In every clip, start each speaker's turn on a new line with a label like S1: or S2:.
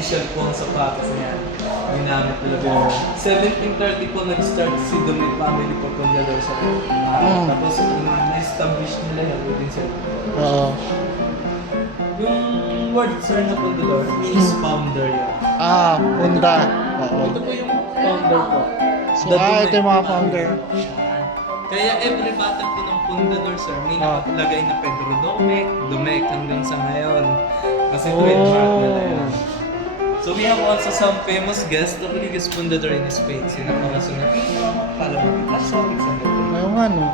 S1: official po ang sapatos niya. Ginamit talaga. 1730 po nag-start si Dumit family po Pundador sa
S2: Mm.
S1: Tapos yung na-establish nila yan within sa
S2: Oo.
S1: Yung word sir na Pundador means founder yan.
S2: Ah, Punda. Oo.
S1: Ito po yung founder po.
S2: So, ah, ito yung mga founder.
S1: Kaya every battle po ng Pundador sir, may
S2: Ah.
S1: nakalagay na Pedro Domecq, Domecq hanggang sa ngayon. Kasi
S2: Oh.
S1: trademark nila yan. So we have also some famous guests, the biggest Pundador in Spain. Sina mga Sunatino, Palomar Picasso, Alexander
S2: Ayaw nga, no?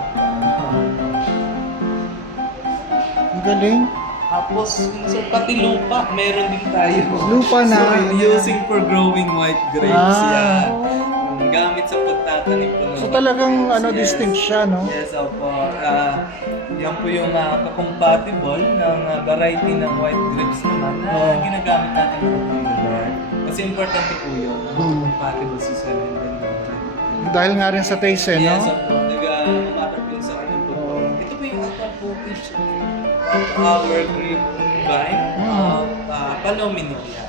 S2: Ang galing.
S1: Tapos, so pati lupa, meron din tayo.
S2: Lupa na.
S1: So, using for growing white grapes,
S2: Ah.
S1: yan. Gamit sa pagtatanim po ng
S2: So talagang ano,
S1: Yes.
S2: distinct siya, no?
S1: Yes, opo. Ah, yan po yung uh, compatible ng ah, variety ng white grapes naman na
S2: Oo.
S1: ginagamit natin for Kasi importante po yun,
S2: Hmm.
S1: compatible sa seven and
S2: Dahil nga rin sa taste, eh, no?
S1: Yes, opo. Nag-matter po yun sa akin po. Ito po yung alpha footage of our grape vine of uh, Palominoia.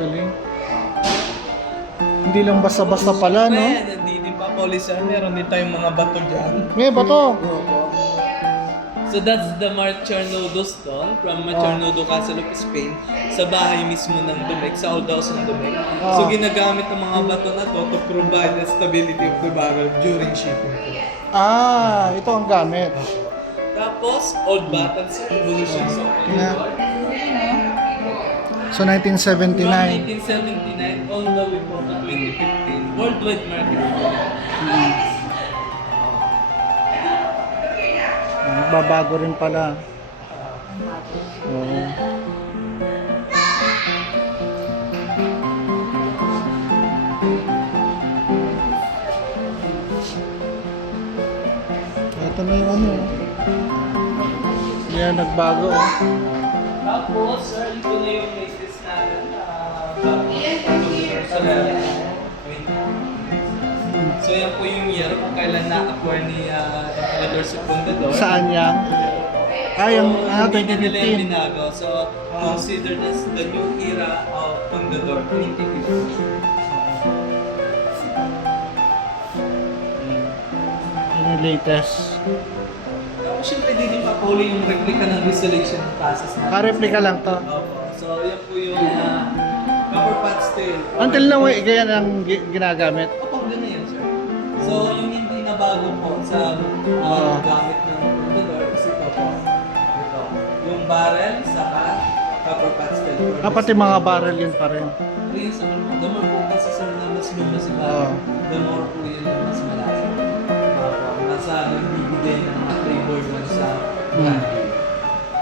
S2: Galing. Hindi lang basta-basta pala, no?
S1: Well, hindi din pa polisan. Meron din tayong mga bato dyan.
S2: May bato.
S1: So that's the Marciarnodo stone from Marciarnodo Castle of Spain sa bahay mismo ng Domecq, sa old house ng Domecq. So
S2: Ah.
S1: ginagamit ng mga bato na to to provide the stability of the barrel during shipping.
S2: Ah, ito ang gamit.
S1: Tapos, old battles, evolutions of
S2: Yeah.
S1: Pundador.
S2: So,
S1: From
S2: 1979.
S1: 1979 all the way po to 2015, worldwide market po.
S2: Babago rin pala. Oo. Ito na yung ano. Yan, nagbago. oh.
S1: Tapos, sir, ito na yung latest natin sa So yan po yung year kung kailan na-acquire ni uh, Emperador si Pundador.
S2: Saan yan? Ah, yung
S1: So,
S2: ah,
S1: hindi na nila yung
S2: 2015.
S1: binago. So, considered as the new era of Pundador, 2015.
S2: Yun yung latest.
S1: Tapos syempre di din pa puli yung replica ng distillation process natin.
S2: Ah, replica lang to.
S1: Opo. So yan po yung uh, copper pot still.
S2: Until now, eh, ganyan ang gi- ginagamit.
S1: So yung hindi na bago po sa uh,
S2: Ah.
S1: gamit ng Pundador is ito po. Ito. Yung barrel, saka copper pot still.
S2: Ah, pati mga barrel yun pa rin.
S1: Ayun sa mga, the more po kasi sir na mas luma si
S2: Ah.
S1: barrel, the more po yun yung mas malasa. Opo. Nasa nagbibigay ng mga flavor dun sa
S2: Hmm.
S1: brandy.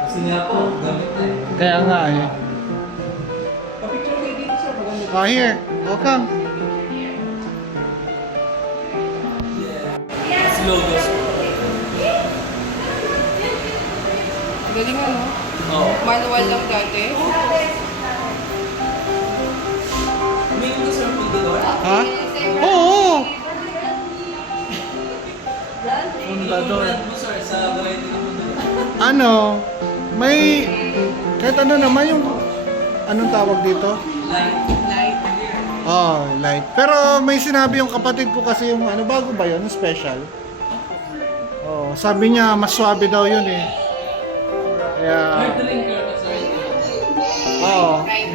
S1: Kasi nga po, gamit na eh.
S2: Kaya nga eh.
S1: Pa-picture kayo dito maganda.
S2: Ah, here. Welcome.
S3: Galing ano?
S1: Oo.
S3: Manual lang dati.
S1: Humingi ko sir Pundador.
S2: Ha? Oo.
S1: Ano sa Pundador?
S2: Ano, may, kahit ano naman yung, anong tawag dito?
S1: Light.
S3: Light.
S2: Oh, light. Pero may sinabi yung kapatid ko kasi yung ano, bago ba yun? Special? Oh, sabi niya, mas swabe daw yun eh.
S1: Sir.
S2: oo.
S3: Light